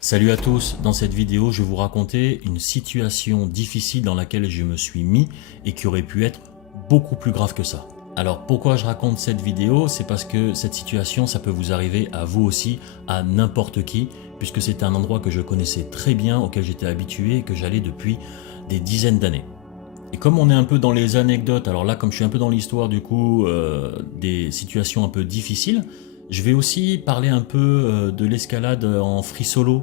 Salut à tous, dans cette vidéo je vais vous raconter une situation difficile dans laquelle je me suis mis et qui aurait pu être beaucoup plus grave que ça. Alors pourquoi je raconte cette vidéo? C'est parce que cette situation ça peut vous arriver à vous aussi, à n'importe qui, puisque c'était un endroit que je connaissais très bien, auquel j'étais habitué et que j'allais depuis des dizaines d'années. Et comme on est un peu dans les anecdotes, alors là comme je suis un peu dans l'histoire du coup des situations un peu difficiles, je vais aussi parler un peu de l'escalade en free solo,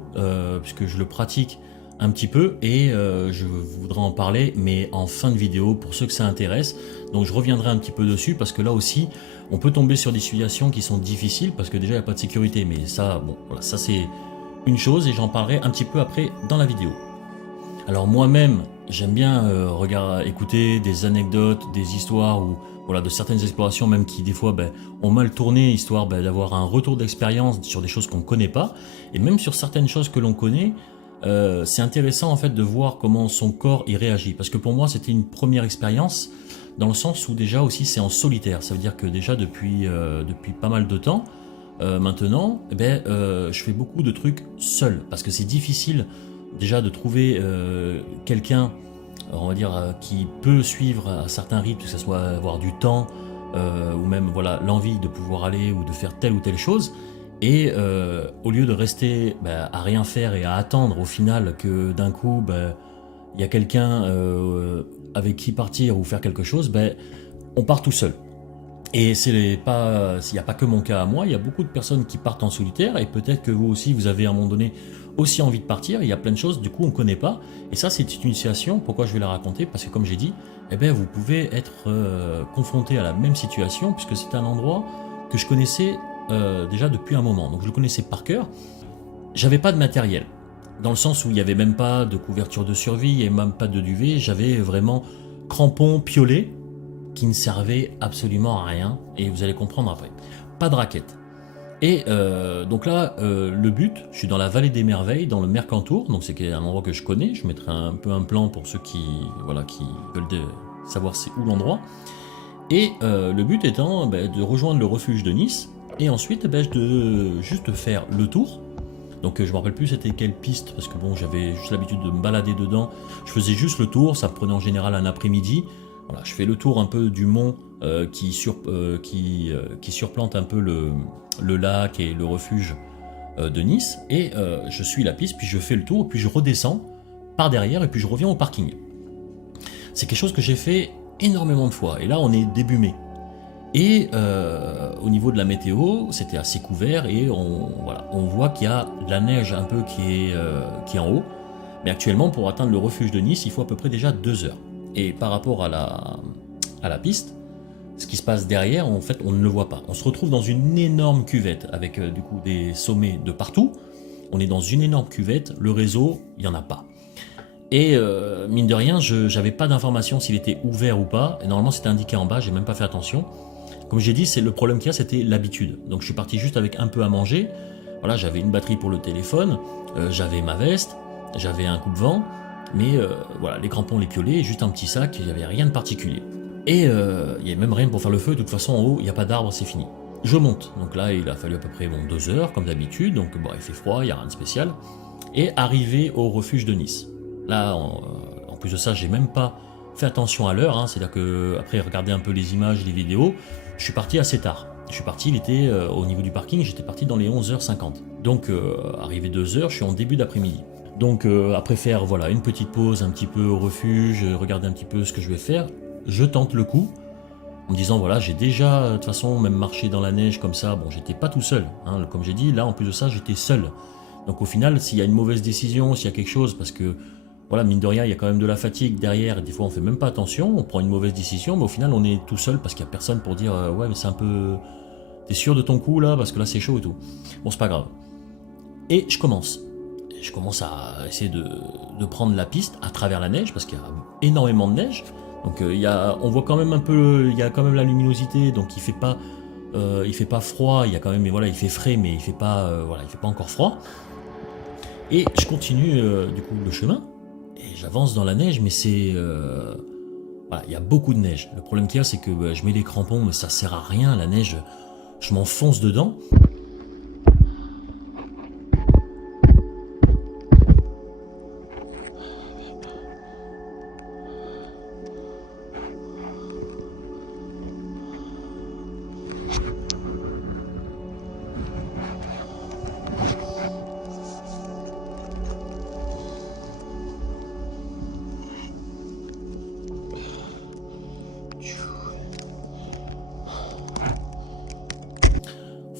puisque je le pratique un petit peu et je voudrais en parler, mais en fin de vidéo pour ceux que ça intéresse. Donc je reviendrai un petit peu dessus parce que là aussi, on peut tomber sur des situations qui sont difficiles parce que déjà il n'y a pas de sécurité. Mais ça, bon, voilà, ça c'est une chose et j'en parlerai un petit peu après dans la vidéo. Alors moi-même, j'aime bien écouter des anecdotes, des histoires ou voilà de certaines explorations même qui des fois ont mal tourné, histoire d'avoir un retour d'expérience sur des choses qu'on ne connaît pas et même sur certaines choses que l'on connaît. C'est intéressant en fait de voir comment son corps y réagit parce que pour moi c'était une première expérience dans le sens où déjà aussi c'est en solitaire. Ça veut dire que déjà depuis pas mal de temps maintenant, je fais beaucoup de trucs seul parce que c'est difficile déjà de trouver quelqu'un, on va dire, qui peut suivre à certains rythmes, que ce soit avoir du temps ou même voilà l'envie de pouvoir aller ou de faire telle ou telle chose. Et au lieu de rester à rien faire et à attendre au final que d'un coup il y a quelqu'un avec qui partir ou faire quelque chose, on part tout seul. Et c'est pas, il n'y a pas que mon cas à moi, il y a beaucoup de personnes qui partent en solitaire et peut-être que vous aussi vous avez à un moment donné aussi envie de partir. Il y a plein de choses du coup on ne connaît pas et ça c'est une situation. Pourquoi je vais la raconter? Parce que comme j'ai dit, vous pouvez être confronté à la même situation puisque c'est un endroit que je connaissais déjà depuis un moment. Donc je le connaissais par cœur. J'avais pas de matériel dans le sens où il n'y avait même pas de couverture de survie et même pas de duvet. J'avais vraiment crampons, piolets qui ne servait absolument à rien et vous allez comprendre après. Pas de raquette. Et donc là, le but, je suis dans la vallée des merveilles, dans le Mercantour, donc c'est un endroit que je connais. Je mettrai un peu un plan pour ceux qui veulent savoir c'est où l'endroit. Et le but étant de rejoindre le refuge de Nice et ensuite de juste faire le tour. Donc je me rappelle plus c'était quelle piste parce que bon j'avais juste l'habitude de me balader dedans. Je faisais juste le tour, ça me prenait en général un après-midi. Voilà, je fais le tour un peu du mont qui surplante un peu le lac et le refuge de Nice et je suis la piste puis je fais le tour puis je redescends par derrière et puis je reviens au parking. C'est quelque chose que j'ai fait énormément de fois et là on est début mai. Et au niveau de la météo, c'était assez couvert et on voit qu'il y a de la neige un peu qui est en haut. Mais actuellement, pour atteindre le refuge de Nice, il faut à peu près déjà 2 heures. Et par rapport à la piste, ce qui se passe derrière, en fait, on ne le voit pas. On se retrouve dans une énorme cuvette avec du coup des sommets de partout. On est dans une énorme cuvette, le réseau, il n'y en a pas. Et mine de rien, je n'avais pas d'information s'il était ouvert ou pas. Et normalement, c'était indiqué en bas, j'ai même pas fait attention. Comme j'ai dit, c'est le problème qu'il y a, c'était l'habitude. Donc je suis parti juste avec un peu à manger. Voilà, j'avais une batterie pour le téléphone, j'avais ma veste, j'avais un coupe-vent, mais voilà, les crampons, les piolets, juste un petit sac, il n'y avait rien de particulier. Et il n'y avait même rien pour faire le feu, de toute façon en haut, il n'y a pas d'arbre, c'est fini. Je monte, donc là il a fallu à peu près 2 heures, comme d'habitude, donc bon, il fait froid, il n'y a rien de spécial. Et arrivé au refuge de Nice. Là, en plus de ça, j'ai même pas fait attention à l'heure, hein, c'est-à-dire que après regarder un peu les images, les vidéos, je suis parti assez tard. Je suis parti, il était au niveau du parking, j'étais parti dans les 11h50. Donc arrivé 2 heures, je suis en début d'après-midi. Donc après faire voilà une petite pause un petit peu au refuge, regarder un petit peu ce que je vais faire, je tente le coup en me disant voilà j'ai déjà de toute façon même marché dans la neige comme ça, bon j'étais pas tout seul, hein, comme j'ai dit, là en plus de ça j'étais seul. Donc au final s'il y a une mauvaise décision, s'il y a quelque chose, parce que voilà, mine de rien, il y a quand même de la fatigue derrière, et des fois on fait même pas attention, on prend une mauvaise décision, mais au final on est tout seul parce qu'il y a personne pour dire ouais mais c'est un peu... T'es sûr de ton coup là, parce que là c'est chaud et tout. Bon c'est pas grave. Et je commence. Je commence à essayer de prendre la piste à travers la neige, parce qu'il y a énormément de neige. Donc on voit quand même un peu, il y a quand même la luminosité, donc il fait pas froid, il y a quand même, mais voilà, il fait frais, mais il fait pas encore froid. Et je continue du coup le chemin. Et j'avance dans la neige, mais voilà, il y a beaucoup de neige. Le problème qu'il y a, c'est que je mets les crampons, mais ça sert à rien. La neige, je m'enfonce dedans.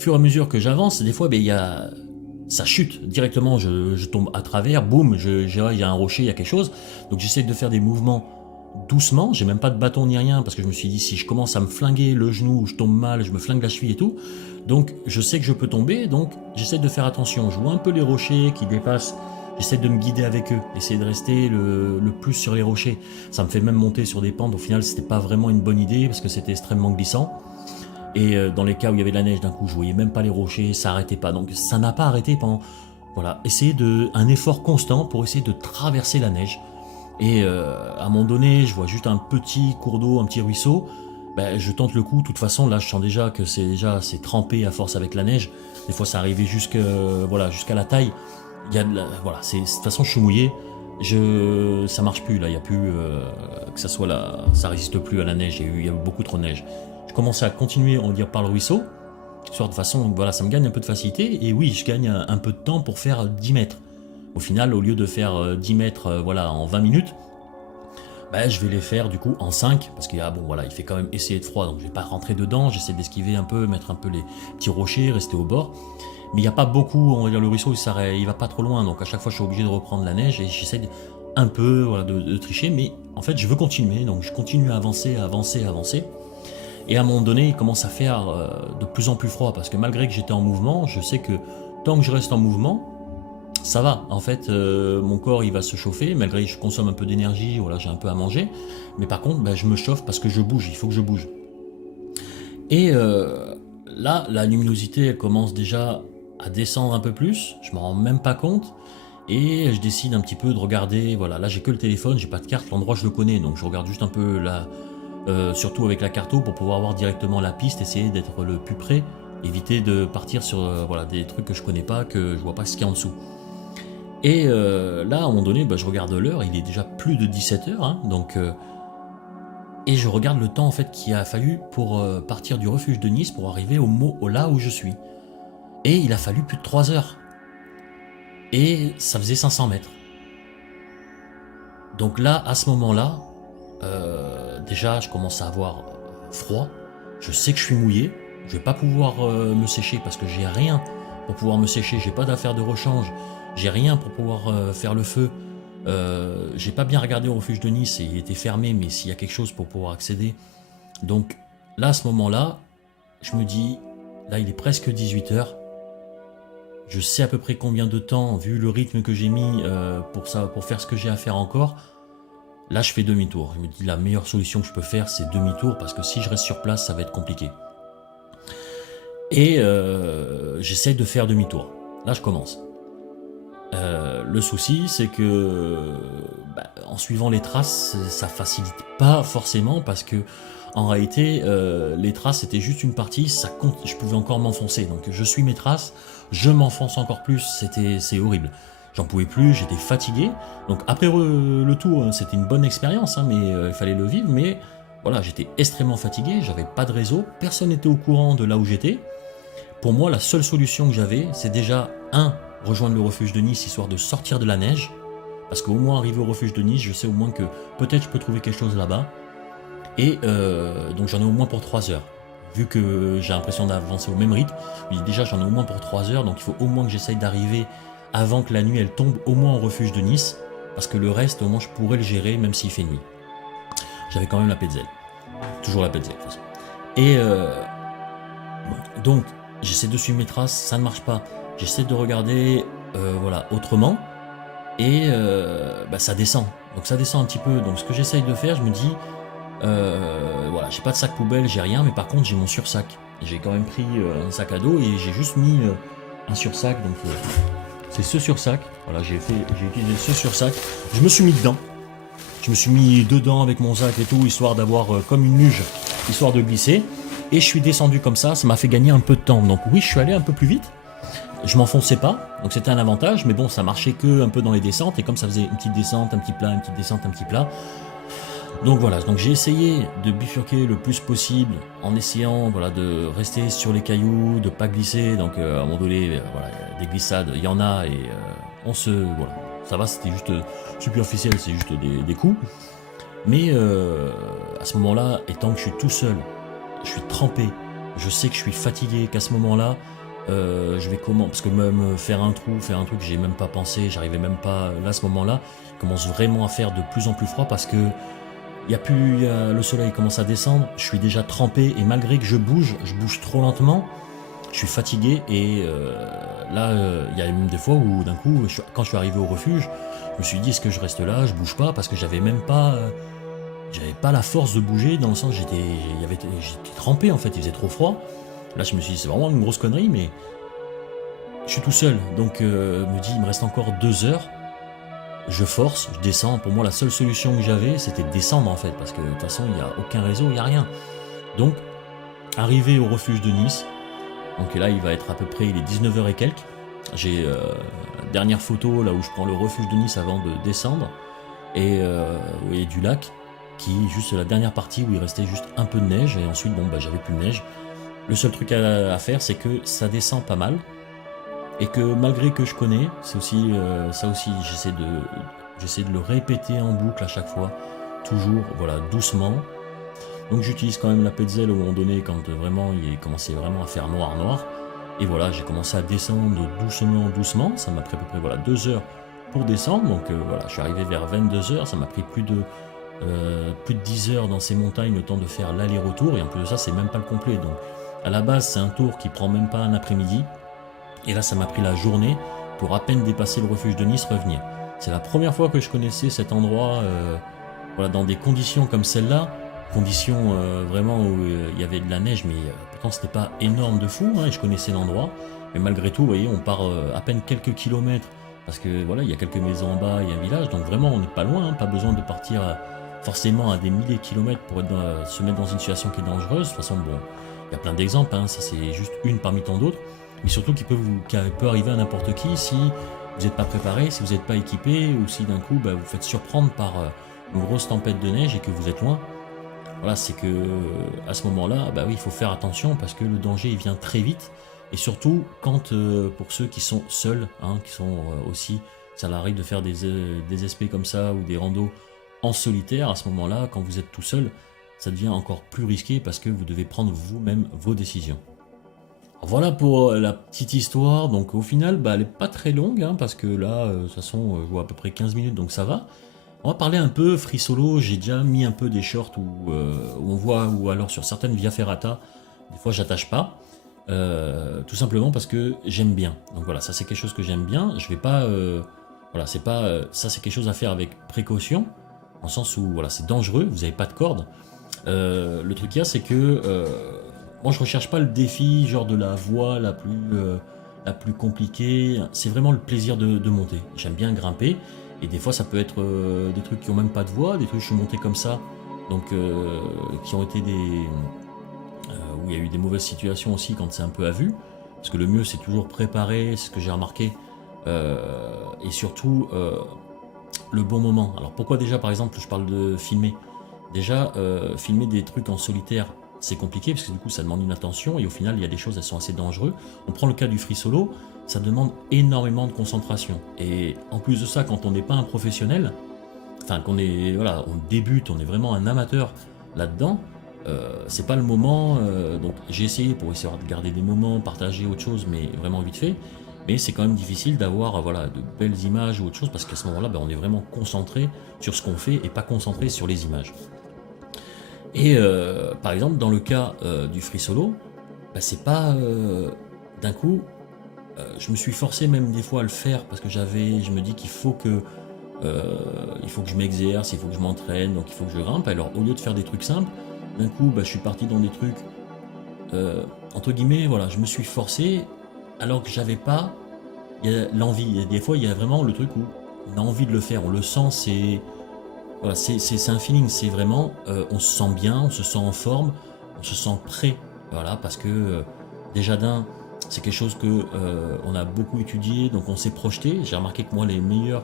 fur et à mesure que j'avance, des fois, ça chute directement, je tombe à travers, boum, il y a un rocher, il y a quelque chose. Donc j'essaie de faire des mouvements doucement, j'ai même pas de bâton ni rien, parce que je me suis dit, si je commence à me flinguer le genou, je tombe mal, je me flingue la cheville et tout, donc je sais que je peux tomber, donc j'essaie de faire attention. Je vois un peu les rochers qui dépassent, j'essaie de me guider avec eux, essayer de rester le plus sur les rochers. Ça me fait même monter sur des pentes, au final c'était pas vraiment une bonne idée, parce que c'était extrêmement glissant. Et dans les cas où il y avait de la neige, d'un coup je voyais même pas les rochers, ça arrêtait pas, donc ça n'a pas arrêté pendant, voilà, un effort constant pour essayer de traverser la neige. Et à un moment donné, je vois juste un petit cours d'eau, un petit ruisseau. Ben, je tente le coup. De toute façon, là, je sens déjà que c'est trempé à force avec la neige. Des fois, ça arrivait jusqu'à la taille. Il y a voilà, de toute façon, je suis mouillé. Ça marche plus là. Il y a plus que ça soit là, ça résiste plus à la neige. Il y a eu beaucoup trop de neige. Je commence à continuer, on va dire, par le ruisseau. Soit de façon, voilà, ça me gagne un peu de facilité. Et oui, je gagne un peu de temps pour faire 10 mètres. Au final, au lieu de faire 10 mètres voilà, en 20 minutes, ben, je vais les faire du coup en 5, parce qu'il bon, voilà, il fait quand même essayer de froid, donc je vais pas rentrer dedans, j'essaie d'esquiver un peu, mettre un peu les petits rochers, rester au bord. Mais il n'y a pas beaucoup, on va dire le ruisseau il va pas trop loin, donc à chaque fois je suis obligé de reprendre la neige et j'essaie un peu voilà, de tricher, mais en fait je veux continuer, donc je continue à avancer, avancer. Et à un moment donné, il commence à faire de plus en plus froid, parce que malgré que j'étais en mouvement, je sais que tant que je reste en mouvement, ça va, en fait, mon corps il va se chauffer, malgré que je consomme un peu d'énergie, voilà, j'ai un peu à manger, mais par contre, ben, je me chauffe parce que je bouge, il faut que je bouge. Et là, la luminosité, elle commence déjà à descendre un peu plus, je m'en rends même pas compte, et je décide un petit peu de regarder, voilà, là j'ai que le téléphone, j'ai pas de carte, l'endroit je le connais, donc je regarde juste un peu là, surtout avec la carto pour pouvoir voir directement la piste, essayer d'être le plus près, éviter de partir sur voilà, des trucs que je connais pas, que je vois pas ce qu'il y a en dessous. Et là, à un moment donné, bah, je regarde l'heure, il est déjà plus de 17h, hein, donc, et je regarde le temps en fait qu'il a fallu pour partir du refuge de Nice pour arriver là où je suis. Et il a fallu plus de 3 heures. Et ça faisait 500 mètres. Donc là, à ce moment-là, déjà, je commence à avoir froid. Je sais que je suis mouillé. Je vais pas pouvoir me sécher parce que j'ai rien pour pouvoir me sécher. J'ai pas d'affaire de rechange. J'ai rien pour pouvoir faire le feu. J'ai pas bien regardé au refuge de Nice et il était fermé, mais s'il y a quelque chose pour pouvoir accéder. Donc là, à ce moment-là, je me dis, là il est presque 18h. Je sais à peu près combien de temps, vu le rythme que j'ai mis pour faire ce que j'ai à faire encore. Là, je fais demi-tour. Je me dis, la meilleure solution que je peux faire, c'est demi-tour, parce que si je reste sur place, ça va être compliqué. Et j'essaie de faire demi-tour. Là, je commence. Le souci, c'est que en suivant les traces, ça facilite pas forcément, parce que en réalité, les traces c'était juste une partie, ça compte, je pouvais encore m'enfoncer. Donc je suis mes traces, je m'enfonce encore plus, c'est horrible. J'en pouvais plus, j'étais fatigué. Donc après le tour, hein, c'était une bonne expérience, hein, mais il fallait le vivre. Mais voilà, j'étais extrêmement fatigué, j'avais pas de réseau, personne n'était au courant de là où j'étais. Pour moi, la seule solution que j'avais, c'est déjà rejoindre le refuge de Nice, histoire de sortir de la neige, parce qu'au moins arrivé au refuge de Nice, je sais au moins que peut-être je peux trouver quelque chose là-bas, et donc j'en ai au moins pour 3 heures, vu que j'ai l'impression d'avancer au même rythme. Mais déjà j'en ai au moins pour 3 heures, donc il faut au moins que j'essaye d'arriver avant que la nuit elle tombe au moins au refuge de Nice, parce que le reste au moins je pourrais le gérer même s'il fait nuit. J'avais quand même la Petzel, toujours la Petzel de toute façon. Et donc j'essaie de suivre mes traces, ça ne marche pas. J'essaie de regarder voilà, autrement, et ça descend. Donc ça descend un petit peu. Donc ce que j'essaye de faire, je me dis, voilà, j'ai pas de sac poubelle, j'ai rien, mais par contre j'ai mon sursac. J'ai quand même pris un sac à dos et j'ai juste mis un sursac. Donc c'est ce sursac. Voilà, j'ai utilisé ce sursac. Je me suis mis dedans. Je me suis mis dedans avec mon sac et tout, histoire d'avoir comme une luge, histoire de glisser. Et je suis descendu comme ça m'a fait gagner un peu de temps. Donc oui, je suis allé un peu plus vite. Je m'enfonçais pas, donc c'était un avantage, mais bon, ça marchait que un peu dans les descentes, et comme ça faisait une petite descente, un petit plat, une petite descente, un petit plat. Donc voilà, donc j'ai essayé de bifurquer le plus possible, en essayant voilà, de rester sur les cailloux, de pas glisser. Donc à un moment donné, voilà, des glissades, il y en a, et voilà, ça va, c'était juste superficiel, c'est juste des coups. Mais à ce moment-là, étant que je suis tout seul, je suis trempé, je sais que je suis fatigué, qu'à ce moment-là, je vais comment, parce que même faire un truc, j'y ai même pas pensé, j'arrivais même pas, là, à ce moment-là, il commence vraiment à faire de plus en plus froid parce que le soleil commence à descendre, je suis déjà trempé et malgré que je bouge trop lentement, je suis fatigué et là, il y a même des fois où d'un coup, quand je suis arrivé au refuge, je me suis dit est-ce que je reste là, je bouge pas parce que j'avais pas la force de bouger dans le sens j'étais trempé en fait, il faisait trop froid. Là, je me suis dit c'est vraiment une grosse connerie, mais je suis tout seul, donc me dit il me reste encore 2 heures. Je force, je descends. Pour moi, la seule solution que j'avais, c'était de descendre en fait, parce que de toute façon, il n'y a aucun réseau, il n'y a rien. Donc, arrivé au refuge de Nice, donc là, il va être à peu près, il est 19h et quelques. J'ai la dernière photo là où je prends le refuge de Nice avant de descendre, et vous voyez du lac, qui est juste la dernière partie où il restait juste un peu de neige, et ensuite, bon, bah, j'avais plus de neige. Le seul truc à faire, c'est que ça descend pas mal, et que malgré que je connais, c'est aussi ça aussi, j'essaie de le répéter en boucle à chaque fois, toujours, voilà, doucement. Donc j'utilise quand même la Petzl au moment donné quand vraiment il commençait vraiment à faire noir. Et voilà, j'ai commencé à descendre doucement. Ça m'a pris à peu près voilà 2 heures pour descendre. Donc voilà, je suis arrivé vers 22 heures. Ça m'a pris plus de 10 heures dans ces montagnes, le temps de faire l'aller-retour. Et en plus de ça, c'est même pas le complet. Donc à la base, c'est un tour qui prend même pas un après-midi. Et là, ça m'a pris la journée pour à peine dépasser le refuge de Nice, revenir. C'est la première fois que je connaissais cet endroit voilà, dans des conditions comme celle-là, conditions vraiment où il y avait de la neige, mais pourtant c'était pas énorme de fou, hein, et je connaissais l'endroit. Mais malgré tout, vous voyez, on part à peine quelques kilomètres, parce que voilà, il y a quelques maisons en bas, il y a un village, donc vraiment on n'est pas loin, hein, pas besoin de partir forcément à des milliers de kilomètres pour se mettre dans une situation qui est dangereuse. De toute façon, bon, il y a plein d'exemples, hein, ça c'est juste une parmi tant d'autres, mais surtout qui peut arriver à n'importe qui si vous n'êtes pas préparé, si vous n'êtes pas équipé, ou si d'un coup bah, vous faites surprendre par une grosse tempête de neige et que vous êtes loin. Voilà, c'est que à ce moment-là, bah oui, il faut faire attention parce que le danger il vient très vite. Et surtout quand pour ceux qui sont seuls, hein, qui sont aussi, ça arrive de faire des SP comme ça ou des randos en solitaire. À ce moment-là, quand vous êtes tout seul, ça devient encore plus risqué parce que vous devez prendre vous-même vos décisions. Voilà pour la petite histoire. Donc au final, bah, elle n'est pas très longue, hein, parce que là, de toute façon, je vois à peu près 15 minutes, donc ça va. On va parler un peu free solo. J'ai déjà mis un peu des shorts où on voit, ou alors sur certaines via ferrata, des fois j'attache pas. Tout simplement parce que j'aime bien. Donc voilà, ça c'est quelque chose que j'aime bien. Je vais pas, voilà, c'est pas, ça c'est quelque chose à faire avec précaution, en sens où voilà, c'est dangereux. Vous n'avez pas de corde. Le truc qu'il y a, c'est que moi je recherche pas le défi, genre de la voie la plus compliquée. C'est vraiment le plaisir de monter. J'aime bien grimper. Et des fois, ça peut être des trucs qui ont même pas de voie, des trucs que je suis monté comme ça, donc qui ont été où il y a eu des mauvaises situations aussi quand c'est un peu à vue. Parce que le mieux, c'est toujours préparer, c'est ce que j'ai remarqué, et surtout le bon moment. Alors pourquoi déjà, par exemple, je parle de filmer. Déjà, filmer des trucs en solitaire, c'est compliqué parce que du coup, ça demande une attention et au final, il y a des choses, elles sont assez dangereuses. On prend le cas du free solo. Ça demande énormément de concentration. Et en plus de ça, quand on n'est pas un professionnel, enfin qu'on est, voilà, on débute, on est vraiment un amateur là-dedans, c'est pas le moment. Donc j'ai essayé pour essayer de garder des moments, partager autre chose, mais vraiment vite fait. Mais c'est quand même difficile d'avoir voilà, de belles images ou autre chose, parce qu'à ce moment-là, ben, on est vraiment concentré sur ce qu'on fait et pas concentré sur les images. Et par exemple, dans le cas du free solo, ben, c'est pas d'un coup. Je me suis forcé même des fois à le faire parce que je me dis qu'il faut que je m'exerce, il faut que je m'entraîne, donc il faut que je grimpe. Alors au lieu de faire des trucs simples, d'un coup bah, je suis parti dans des trucs entre guillemets, voilà, je me suis forcé alors que j'avais pas l'envie. Des fois il y a vraiment le truc où on a envie de le faire, on le sent, voilà, c'est un feeling, c'est vraiment on se sent bien, on se sent en forme, on se sent prêt, voilà, parce que déjà c'est quelque chose que on a beaucoup étudié, donc on s'est projeté. J'ai remarqué que moi, les meilleurs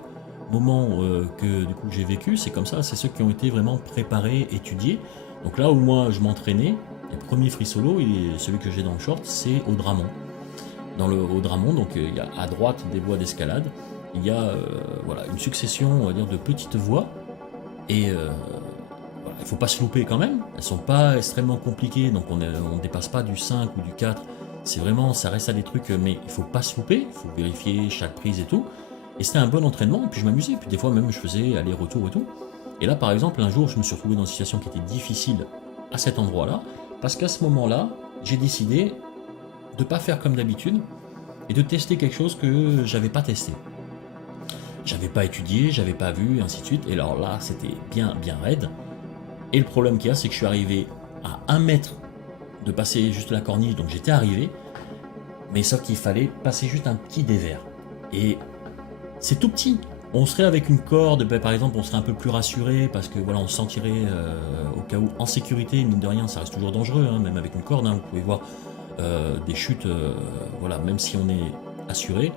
moments que du coup j'ai vécu, c'est comme ça, c'est ceux qui ont été vraiment préparés, étudiés. Donc là où moi je m'entraînais, le premier free solo, et celui que j'ai dans le short, c'est au Dramont. Au Dramont, donc il y a à droite des voies d'escalade, il y a voilà une succession, on va dire, de petites voies, et voilà, il ne faut pas se louper quand même. Elles ne sont pas extrêmement compliquées, donc on ne dépasse pas du 5 ou du 4. C'est vraiment, ça reste à des trucs, mais il ne faut pas se louper, il faut vérifier chaque prise et tout. Et c'était un bon entraînement, et puis je m'amusais, puis des fois même je faisais aller-retour et tout. Et là par exemple, un jour je me suis retrouvé dans une situation qui était difficile à cet endroit-là, parce qu'à ce moment-là, j'ai décidé de ne pas faire comme d'habitude, et de tester quelque chose que j'avais pas testé. J'avais pas étudié, j'avais pas vu, et ainsi de suite. Et alors là, c'était bien, bien raide. Et le problème qu'il y a, c'est que je suis arrivé à 1 mètre de passer juste la corniche, donc j'étais arrivé, mais sauf qu'il fallait passer juste un petit dévers. Et c'est tout petit. On serait avec une corde, ben, par exemple, on serait un peu plus rassuré parce que voilà, on se sentirait au cas où en sécurité. Mine de rien, ça reste toujours dangereux, hein, même avec une corde. Hein, vous pouvez voir des chutes, voilà, même si on est assuré.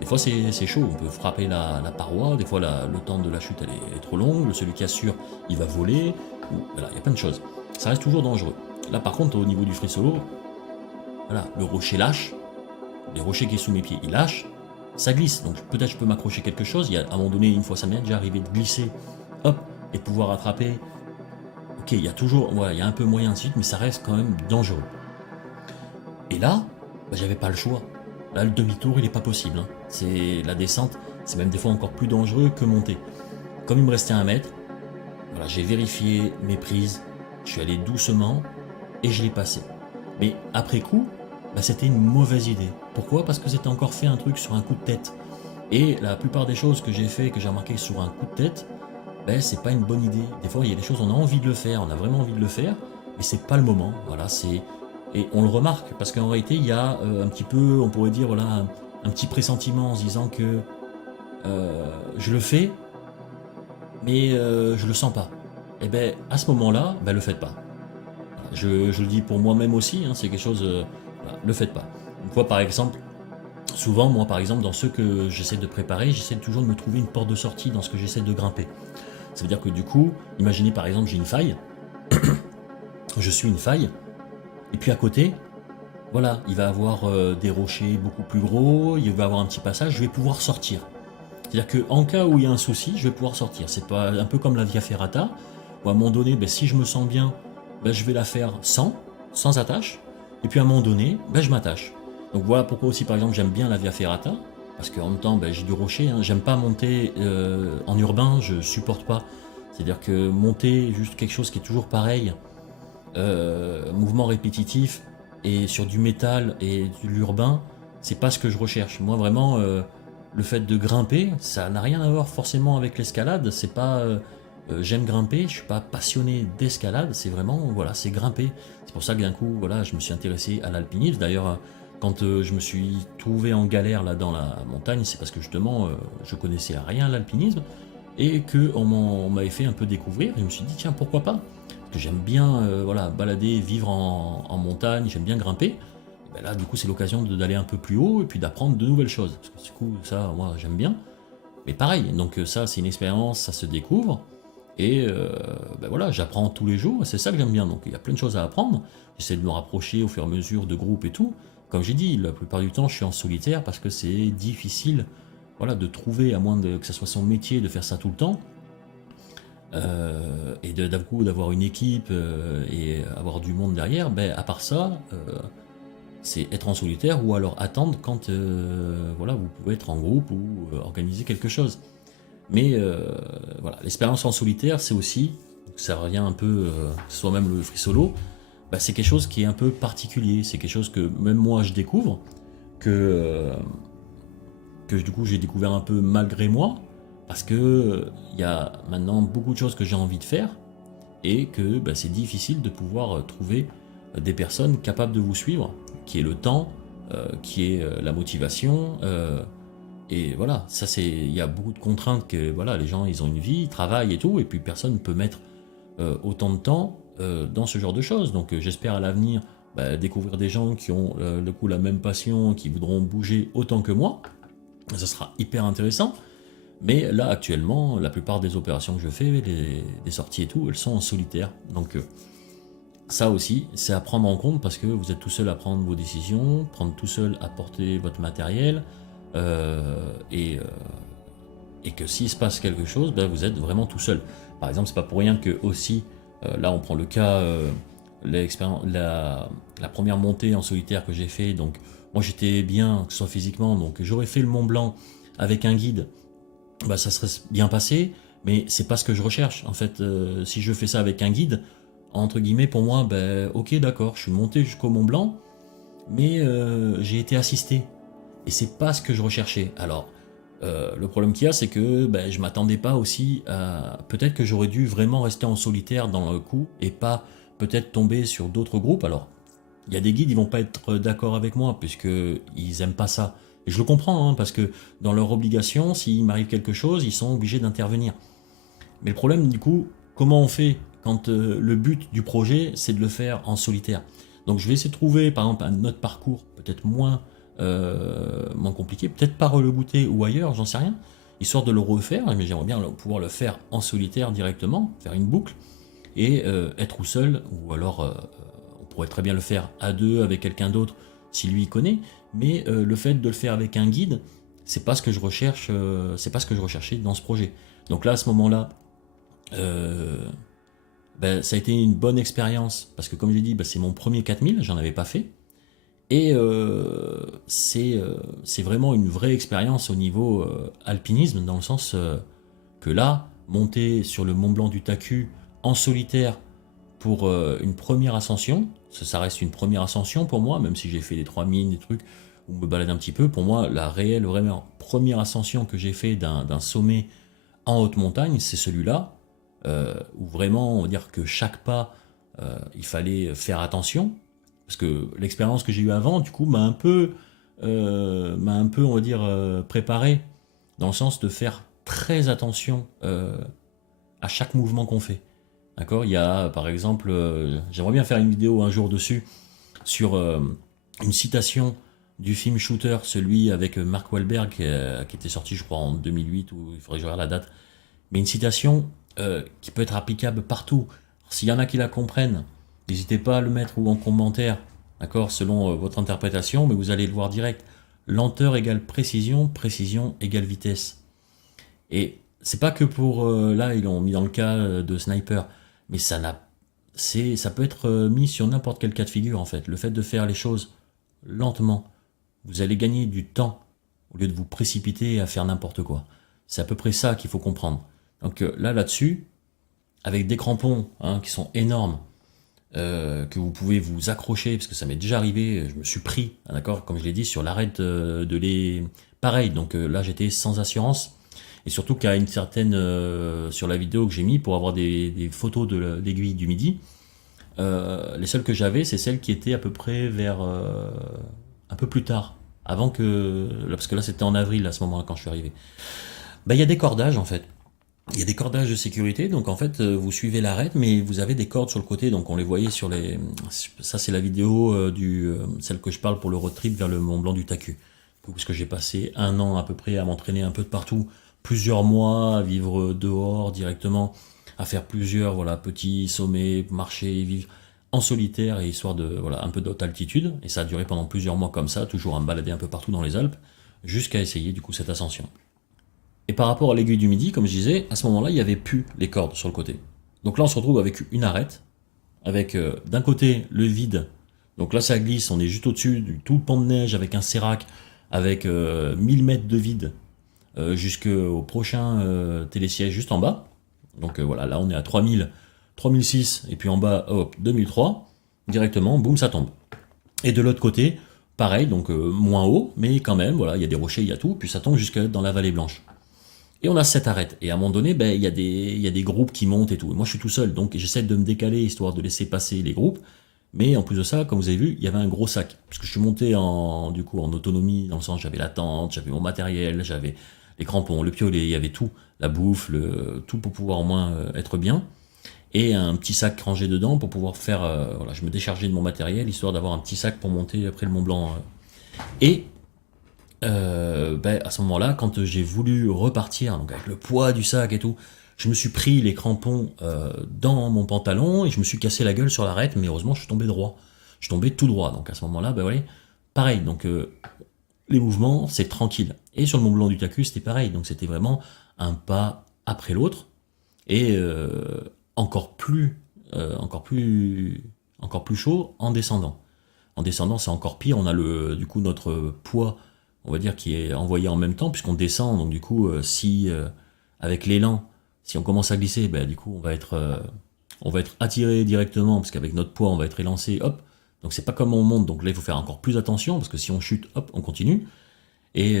Des fois c'est chaud, on peut frapper la paroi, des fois le temps de la chute elle est trop longue, celui qui assure il va voler, voilà, il y a plein de choses. Ça reste toujours dangereux. Là par contre au niveau du free solo, voilà, le rocher lâche, les rochers qui est sous mes pieds ils lâchent, ça glisse, donc peut-être je peux m'accrocher quelque chose, il y a, à un moment donné une fois ça m'est déjà arrivé de glisser, hop, et de pouvoir attraper, ok il y a toujours, voilà, il y a un peu moyen de suite, mais ça reste quand même dangereux. Et là, bah, j'avais pas le choix. Là, le demi-tour, il est pas possible. Hein. C'est la descente, c'est même des fois encore plus dangereux que monter. Comme il me restait 1 mètre, voilà, j'ai vérifié mes prises, je suis allé doucement et je l'ai passé. Mais après coup, bah, c'était une mauvaise idée. Pourquoi? Parce que c'était encore fait un truc sur un coup de tête. Et la plupart des choses que j'ai fait, que j'ai remarqué sur un coup de tête, ben, c'est pas une bonne idée. Des fois, il y a des choses, on a envie de le faire, on a vraiment envie de le faire, mais c'est pas le moment. Voilà, c'est et on le remarque parce qu'en réalité, il y a un petit peu, on pourrait dire, voilà, un petit pressentiment en se disant que je le fais, mais je le sens pas. Et ben, à ce moment-là, ben, le faites pas. Je le dis pour moi-même aussi, hein, c'est quelque chose, voilà, le faites pas. Une fois, par exemple, souvent, moi, par exemple, dans ceux que j'essaie de préparer, j'essaie toujours de me trouver une porte de sortie dans ce que j'essaie de grimper. Ça veut dire que du coup, imaginez par exemple, j'ai une faille, je suis une faille, et puis à côté, voilà, il va avoir des rochers beaucoup plus gros, il va avoir un petit passage, je vais pouvoir sortir. C'est-à-dire qu'en cas où il y a un souci, je vais pouvoir sortir. C'est pas un peu comme la Via Ferrata, où à un moment donné, ben, si je me sens bien, ben, je vais la faire sans attache, et puis à un moment donné, ben, je m'attache. Donc voilà pourquoi aussi par exemple j'aime bien la Via Ferrata, parce qu'en même temps ben, j'ai du rocher, hein. J'aime pas monter en urbain, je supporte pas. C'est-à-dire que monter juste quelque chose qui est toujours pareil, mouvement répétitif, et sur du métal et de l'urbain, c'est pas ce que je recherche. Moi vraiment, le fait de grimper, ça n'a rien à voir forcément avec l'escalade. C'est pas j'aime grimper, je suis pas passionné d'escalade, c'est vraiment voilà, c'est grimper. C'est pour ça que d'un coup, voilà, je me suis intéressé à l'alpinisme. D'ailleurs, quand je me suis trouvé en galère là dans la montagne, c'est parce que justement, je connaissais rien à l'alpinisme et que on m'avait fait un peu découvrir. Et je me suis dit tiens pourquoi pas, parce que j'aime bien voilà balader, vivre en montagne, j'aime bien grimper. Et ben là, du coup, c'est l'occasion d'aller un peu plus haut et puis d'apprendre de nouvelles choses. Parce que du coup, ça, moi, j'aime bien. Mais pareil, donc ça, c'est une expérience, ça se découvre. Et ben voilà, j'apprends tous les jours, et c'est ça que j'aime bien. Donc il y a plein de choses à apprendre. J'essaie de me rapprocher au fur et à mesure de groupes et tout. Comme j'ai dit, la plupart du temps, je suis en solitaire parce que c'est difficile, voilà, de trouver, à moins que ça soit son métier, de faire ça tout le temps. Et d'un coup d'avoir une équipe et avoir du monde derrière. Ben à part ça, c'est être en solitaire ou alors attendre quand voilà, vous pouvez être en groupe ou organiser quelque chose. Mais voilà, l'expérience en solitaire, c'est aussi, ça revient un peu, soit même le free solo, bah, c'est quelque chose qui est un peu particulier. C'est quelque chose que même moi je découvre, que du coup j'ai découvert un peu malgré moi, parce que il y a maintenant beaucoup de choses que j'ai envie de faire et que bah, c'est difficile de pouvoir trouver des personnes capables de vous suivre, qui est le temps, qui est la motivation. Et voilà, ça c'est, il y a beaucoup de contraintes que voilà, les gens ils ont une vie, ils travaillent et tout, et puis personne ne peut mettre autant de temps dans ce genre de choses. Donc j'espère à l'avenir bah, découvrir des gens qui ont le coup la même passion, qui voudront bouger autant que moi. Ça sera hyper intéressant. Mais là actuellement, la plupart des opérations que je fais, les sorties et tout, elles sont en solitaire. Donc ça aussi, c'est à prendre en compte parce que vous êtes tout seul à prendre vos décisions, prendre tout seul à porter votre matériel. Et que s'il se passe quelque chose, ben vous êtes vraiment tout seul. Par exemple, c'est pas pour rien que aussi Là, on prend le cas, la première montée en solitaire que j'ai fait. Donc, moi, j'étais bien, que ce soit physiquement. Donc, j'aurais fait le Mont Blanc avec un guide. Bah, ça serait bien passé, mais c'est pas ce que je recherche. En fait, si je fais ça avec un guide, entre guillemets, pour moi, ben, ok, d'accord, je suis monté jusqu'au Mont Blanc, mais j'ai été assisté. Et c'est pas ce que je recherchais. Alors, le problème qu'il y a, c'est que ben, je m'attendais pas aussi à... Peut-être que j'aurais dû vraiment rester en solitaire dans le coup et pas peut-être tomber sur d'autres groupes. Alors, il y a des guides, ils vont pas être d'accord avec moi puisqu'ils aiment pas ça. Et je le comprends, hein, parce que dans leur obligation, s'il m'arrive quelque chose, ils sont obligés d'intervenir. Mais le problème, du coup, comment on fait quand le but du projet, c'est de le faire en solitaire? Donc je vais essayer de trouver, par exemple, un autre parcours, peut-être moins compliqué, peut-être par le goûter ou ailleurs, j'en sais rien, histoire de le refaire, mais j'aimerais bien pouvoir le faire en solitaire directement, faire une boucle, et être tout seul, ou alors on pourrait très bien le faire à deux avec quelqu'un d'autre, si lui il connaît, mais le fait de le faire avec un guide, c'est pas ce que je recherche, c'est pas ce que je recherchais dans ce projet. Donc là, à ce moment-là, euh, ben, ça a été une bonne expérience parce que comme j'ai dit, ben, c'est mon premier 4000, j'en avais pas fait. Et c'est vraiment une vraie expérience au niveau alpinisme, dans le sens que là, monter sur le Mont Blanc du Taku en solitaire pour une première ascension, ça reste une première ascension pour moi, même si j'ai fait des 3000, des trucs, ou me balade un petit peu, pour moi, la réelle, vraiment première ascension que j'ai fait d'un sommet en haute montagne, c'est celui-là, où vraiment, on va dire que chaque pas, il fallait faire attention, parce que l'expérience que j'ai eue avant, du coup, m'a un peu, on va dire, préparé, dans le sens de faire très attention à chaque mouvement qu'on fait. D'accord. Il y a, par exemple, j'aimerais bien faire une vidéo un jour dessus, sur une citation du film Shooter, celui avec Mark Wahlberg, qui était sorti, je crois, en 2008, ou il faudrait que je regarde la date, mais une citation qui peut être applicable partout. S'il y en a qui la comprennent, n'hésitez pas à le mettre ou en commentaire, d'accord, selon votre interprétation, mais vous allez le voir direct. Lenteur égale précision, précision égale vitesse. Et c'est pas que pour là, ils l'ont mis dans le cas de Sniper, mais ça peut être mis sur n'importe quel cas de figure en fait. Le fait de faire les choses lentement, vous allez gagner du temps au lieu de vous précipiter à faire n'importe quoi. C'est à peu près ça qu'il faut comprendre. Donc là-dessus, avec des crampons hein, qui sont énormes, que vous pouvez vous accrocher, parce que ça m'est déjà arrivé, je me suis pris, hein, d'accord, comme je l'ai dit, sur l'arête de les... Pareil, donc là j'étais sans assurance, et surtout qu'à une certaine... sur la vidéo que j'ai mis pour avoir des photos de l'aiguille du midi, les seules que j'avais, c'est celles qui étaient à peu près vers... un peu plus tard, avant que... Parce que là c'était en avril à ce moment-là quand je suis arrivé. Bah, il y a des cordages en fait. Il y a des cordages de sécurité, donc en fait vous suivez l'arête, mais vous avez des cordes sur le côté, donc on les voyait sur les... Ça c'est la vidéo celle que je parle pour le road trip vers le Mont Blanc du Taku. Parce que j'ai passé un an à peu près à m'entraîner un peu de partout, plusieurs mois à vivre dehors directement, à faire plusieurs voilà, petits sommets, marcher, vivre en solitaire et histoire de voilà, un peu d'haute altitude, et ça a duré pendant plusieurs mois comme ça, toujours à me balader un peu partout dans les Alpes, jusqu'à essayer du coup cette ascension. Et par rapport à l'aiguille du midi, comme je disais, à ce moment-là, il n'y avait plus les cordes sur le côté. Donc là, on se retrouve avec une arête, avec d'un côté le vide. Donc là, ça glisse, on est juste au-dessus du tout le pan de neige avec un sérac, avec 1000 mètres de vide jusqu'au prochain télésiège juste en bas. Donc voilà, là on est à 3000, 3006, et puis en bas, hop, 2003, directement, boum, ça tombe. Et de l'autre côté, pareil, donc moins haut, mais quand même, voilà, il y a des rochers, il y a tout, puis ça tombe jusque dans la vallée blanche. Et on a cette arête. Et à un moment donné, ben, il y a des groupes qui montent et tout. Et moi, je suis tout seul, donc j'essaie de me décaler histoire de laisser passer les groupes. Mais en plus de ça, comme vous avez vu, il y avait un gros sac. Parce que je suis monté du coup, en autonomie, dans le sens j'avais la tente, j'avais mon matériel, j'avais les crampons, le piolet, il y avait tout, la bouffe, tout pour pouvoir au moins être bien. Et un petit sac rangé dedans pour pouvoir faire. Voilà, je me déchargeais de mon matériel, histoire d'avoir un petit sac pour monter après le Mont Blanc. Et ben, à ce moment-là, quand j'ai voulu repartir, donc avec le poids du sac et tout, je me suis pris les crampons dans mon pantalon et je me suis cassé la gueule sur l'arête, mais heureusement je suis tombé droit. Je suis tombé tout droit, donc à ce moment-là, ben ouais, pareil, donc les mouvements, c'est tranquille. Et sur le Mont Blanc du Taku, c'était pareil, donc c'était vraiment un pas après l'autre, et encore plus encore plus chaud en descendant. En descendant, c'est encore pire. On a du coup notre poids, on va dire, qui est envoyé en même temps, puisqu'on descend. Donc du coup, si avec l'élan, si on commence à glisser, ben, du coup, on va être attiré directement, parce qu'avec notre poids, on va être élancé, hop. Donc c'est pas comme on monte, donc là il faut faire encore plus attention, parce que si on chute, hop, on continue. Et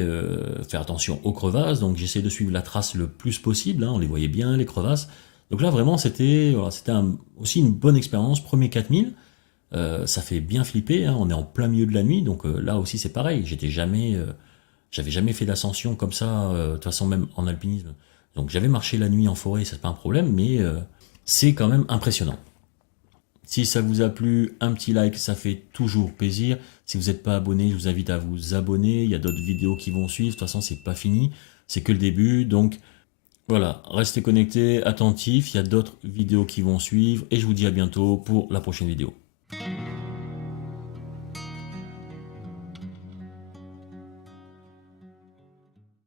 faire attention aux crevasses, donc j'essaie de suivre la trace le plus possible, hein, on les voyait bien, les crevasses. Donc là vraiment c'était aussi une bonne expérience, premier 4000, ça fait bien flipper, hein, on est en plein milieu de la nuit, donc là aussi c'est pareil, j'avais jamais fait d'ascension comme ça, de toute façon même en alpinisme. Donc j'avais marché la nuit en forêt, ça c'est pas un problème, mais c'est quand même impressionnant. Si ça vous a plu, un petit like, ça fait toujours plaisir. Si vous n'êtes pas abonné, je vous invite à vous abonner. Il y a d'autres vidéos qui vont suivre. De toute façon, c'est pas fini. C'est que le début. Donc voilà, restez connectés, attentifs. Il y a d'autres vidéos qui vont suivre. Et je vous dis à bientôt pour la prochaine vidéo.